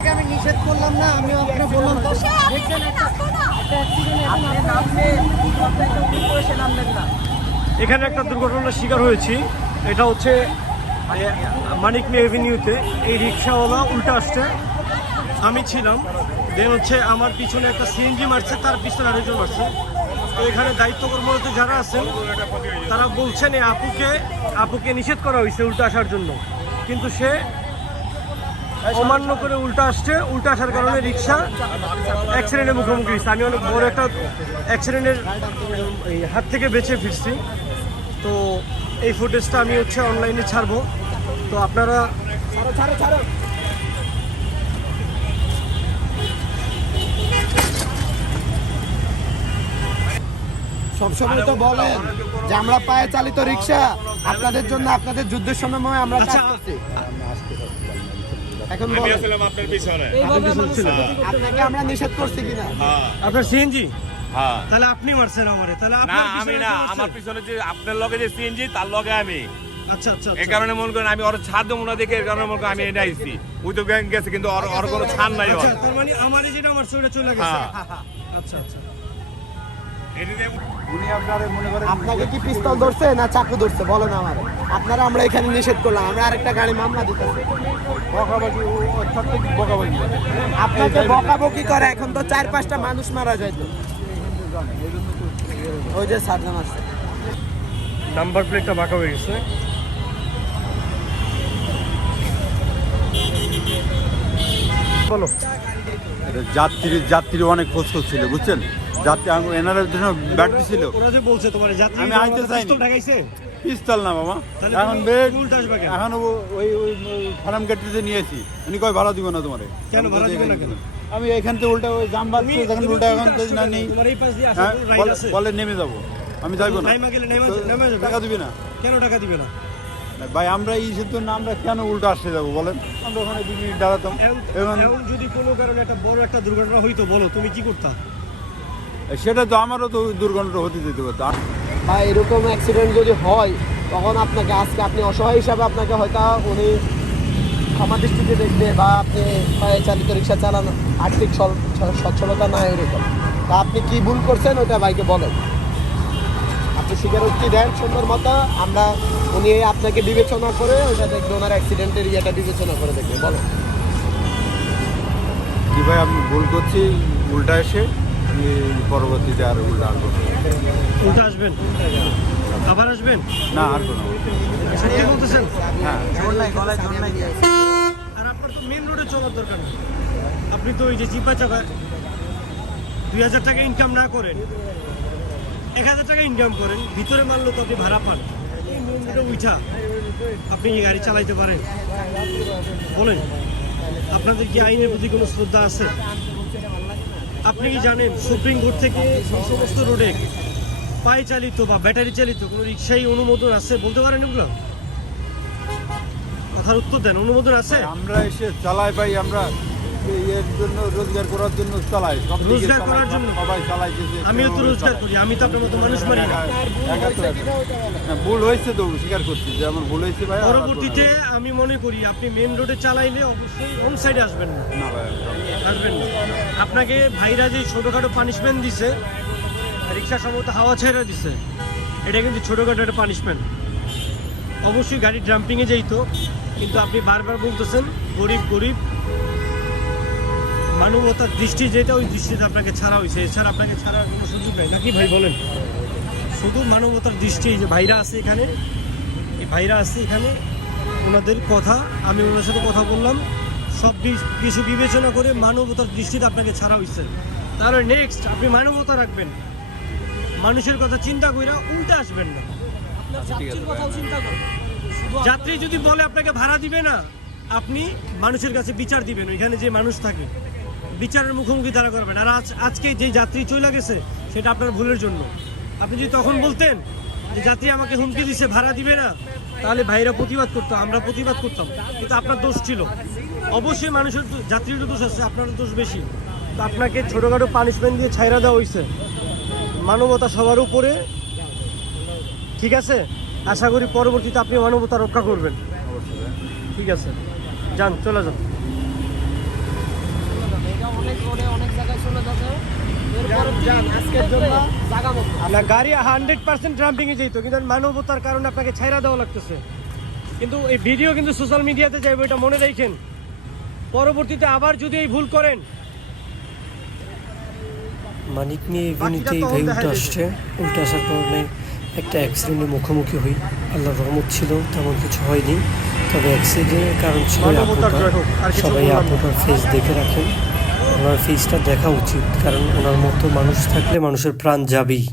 আপনাকে আমি নিষেধ করলাম না আমি আপনাকে বললাম তো। সে আপনি নামবো না। আপনি নামবেন আপনাকে উপর করে সে নামবেন না। এখানে একটা দুর্ঘটনার শিকার হয়েছি। এটা হচ্ছে মানিক মে এভিনিউতে। এই রিক্সাওয়ালা উল্টা আসছে। আমি ছিলাম। দেন হচ্ছে আমার পিছনে একটা সিএনজি মারছে তার পিছনে আরেকজন মারছে। তো এখানে দায়িত্ব কর্মরত যারা আছেন তারা বলছেন এই আপুকে আপুকে নিষেধ করা হয়েছে উল্টা আসার জন্য। কিন্তু সে অমান্য করে উল্টা আসছে উল্টা আসার কারণে রিক্সা অ্যাক্সিডেন্টের মুখোমুখি হয়েছে। আমি অনেক বড় একটা অ্যাক্সিডেন্টের হাত থেকে বেঁচে ফিরছি। তো এই ফুটেজটা আমি হচ্ছে অনলাইনে ছাড়বো। তো আপনারা সবসময় তো বলেন যে আমরা পায়ে চালিত রিক্সা আপনাদের জন্য আপনাদের যুদ্ধের সময় আমরা কাজ আচ্ছা। এখন আমি আসলাম আপনার পিছনে। আপনি আপনাকে আমরা নিষেধ করছি কিনা? হ্যাঁ। আপনার সিএনজি হ্যাঁ। তাহলে আপনি মারছেন আমারে। তাহলে না আমি না আমার পিছনে যে আপনার লগে যে সিএনজি তার লগে আমি। আচ্ছা আচ্ছা এই আচ্ছা। কারণে মনে করেন আমি ওর ছাড় দেবো না দেখে এই কারণে মনে করেন আমি এটা আইছি। ওই তো গ্যাং গেছে কিন্তু ওর ওর কোনো ছাড় নাই ওর। আচ্ছা তার মানে আমারই যেটা আমার চলে চলে গেছে। হ্যাঁ। আচ্ছা আচ্ছা। আপনাকে কি পিস্তল ধরছে না চাকু ধরছে? বলেন আমার। আপনারা আমরা এখানে নিষেধ করলাম আমরা আরেকটা গাড়ি মামলা দিতেছি। আপনাকে বকাবকি করে এখন তো চার পাঁচটা মানুষ মারা যায় তো। ওই যে সার্জন আছে। নাম্বার প্লেটটা বাঁকা হয়ে গেছে। বলো। যাত্রী যাত্রী অনেক কষ্ট ছিল বুঝছেন? যাত্রী এনারা জন্য ব্যাটারি ছিল। ওরা যে বলছে তোমার যাত্রী আমি আইতে চাইনি। পিস্তল ঢাকাইছে? পিস্তল না বাবা। এখন বেড? এখন ওই ওই ফার্ম গেটে নিয়েছি উনি কয় ভাড়া দিব না তোমারে? কেন ভাড়া দিবে না কেন? আমি এখান থেকে উল্টা ওই জাম বাজছে তুমি- যখন উল্টা এখন না নেই। হ্যাঁ বলে- নেমে যাব। আমি যাইবো না। টাকা দিবি না? কেন টাকা দিবে না? ভাই আমরা এই সিদ্ধান্ত আমরা কেন উল্টা আসতে যাব বলেন? আমরা ওখানে দু মিনিট দাঁড়াতাম। এবং এখন যদি কোনো কারণে একটা বড় একটা দুর্ঘটনা হইতো বলো তুমি কি করতা? সেটা তো আমারও তো দুর্ঘটনা হতে যেতে পারতো। বা এরকম অ্যাক্সিডেন্ট যদি হয় তখন আপনাকে আজকে আপনি অসহায় হিসাবে আপনাকে হয়তো উনি ক্ষমা দৃষ্টিতে দেখবে বা আপনি পায়ে চালিত রিক্সা চালান আর্থিক সচ্ছলতা না এরকম। তা আপনি কি ভুল করছেন ওটা ভাইকে বলেন। আপনি স্বীকারোক্তি দেন সুন্দর মতো আমরা উনি আপনাকে বিবেচনা করে ওটা দেখবে ওনার অ্যাক্সিডেন্টের ইয়েটা বিবেচনা করে দেখবে বলেন। কি ভাই আমি ভুল করছি উল্টা এসে? আমি পরবর্তীতে আর উল্টা আসব উল্টা আসবেন? আবার আসবেন? না আর কোনো। সত্যি বলতেছেন? হ্যাঁ আর আপনার তো মেন রোডে চলার দরকার আপনি তো ওই যে জিপা চাপায় দুই হাজার টাকা ইনকাম না করেন এক হাজার টাকা ইনকাম করেন ভিতরে মারলো তো আপনি ভাড়া পান। উঠা আপনি গাড়ি চালাইতে পারেন? বলেন। আপনাদের কি আইনের প্রতি কোনো শ্রদ্ধা আছে? আপনি কি জানেন সুপ্রিম কোর্ট থেকে সমস্ত রোডে পায়ে চালিত বা ব্যাটারি চালিত কোনো রিক্সাই অনুমোদন আছে বলতে পারেন এগুলো? কথার উত্তর দেন, অনুমোদন আছে? আমরা এসে চালাই ভাই, আমরা এই এর জন্য রোজগার করার জন্য সব রোজগার করার জন্য? সবাই চালাইতেছে আমিও তো রোজগার করি আমি তো আপনার মতো মানুষ মারি না। ভুল হয়েছে তো স্বীকার করছি যে আমার ভুল হয়েছে ভাই পরবর্তীতে আমি মনে করি আপনি মেন রোডে চালাইলে অবশ্যই হোম সাইডে আসবেন না। আসবেন না। আপনাকে ভাইরা যে ছোটোখাটো পানিশমেন্ট দিছে রিক্সা সম্ভবত হাওয়া ছেড়ে দিছে এটা কিন্তু ছোটোখাটো একটা পানিশমেন্ট অবশ্যই গাড়ি ড্রাম্পিংয়ে যাইতো কিন্তু আপনি বারবার বলতেছেন গরিব গরিব মানবতার দৃষ্টি যেটা ওই দৃষ্টিতে আপনাকে ছাড়া হয়েছে এছাড়া আপনাকে ছাড়ার কোনো সুযোগ নাই। নাকি ভাই বলেন। শুধু মানবতার দৃষ্টি যে ভাইরা আছে এখানে এই ভাইরা আছে এখানে ওনাদের কথা আমি ওনার সাথে কথা বললাম। সব কিছু বিবেচনা করে মানবতার দৃষ্টিতে আপনাকে ছাড়া হয়েছে তাহলে নেক্সট আপনি মানবতা রাখবেন। মানুষের কথা চিন্তা কইরা উল্টে আসবেন না। যাত্রী যদি বলে আপনাকে ভাড়া দিবে না আপনি মানুষের কাছে বিচার দিবেন ওইখানে যে মানুষ থাকে। বিচারের মুখোমুখি তারা করবেন। আর আজ আজকে যে যাত্রী চলে গেছে, সেটা আপনার ভুলের জন্য। আপনি যদি তখন বলতেন যে যাত্রী আমাকে হুমকি দিছে, ভাড়া দিবে না, তাহলে ভাইরা প্রতিবাদ করতো, আমরা প্রতিবাদ করতাম। কিন্তু আপনার দোষ ছিল। অবশ্যই মানুষের যাত্রীরও দোষ আছে আপনার দোষ বেশি। তো আপনাকে ছোটোখাটো পানিশমেন্ট দিয়ে ছাইরা দেওয়া হয়েছে মানবতা সবার উপরে। ঠিক আছে? আশা করি পরবর্তীতে আপনি মানবতা রক্ষা করবেন। ঠিক আছে? যান, চলে যান। গাড়ি হান্ড্রেড পার্সেন্ট যেত কিন্তু মানবতার কারণে আপনাকে ছাইরা দেওয়া লাগতেছে। কিন্তু এই ভিডিও কিন্তু সোশ্যাল মিডিয়াতে যাইব এটা মনে রাখেন পরবর্তীতে আবার যদি এই ভুল করেন মানিক নিয়ে ভাই উল্টে আসছে। উল্টে আসার কারণে একটা অ্যাক্সিডেন্টের মুখোমুখি হই। আল্লাহ রহমত ছিল তেমন কিছু হয়নি। তবে অ্যাক্সিডেন্টের কারণ ছিল সবাই ফেস দেখে রাখেন। ওনার ফেসটা দেখা উচিত কারণ ওনার মতো মানুষ থাকলে মানুষের প্রাণ যাবেই।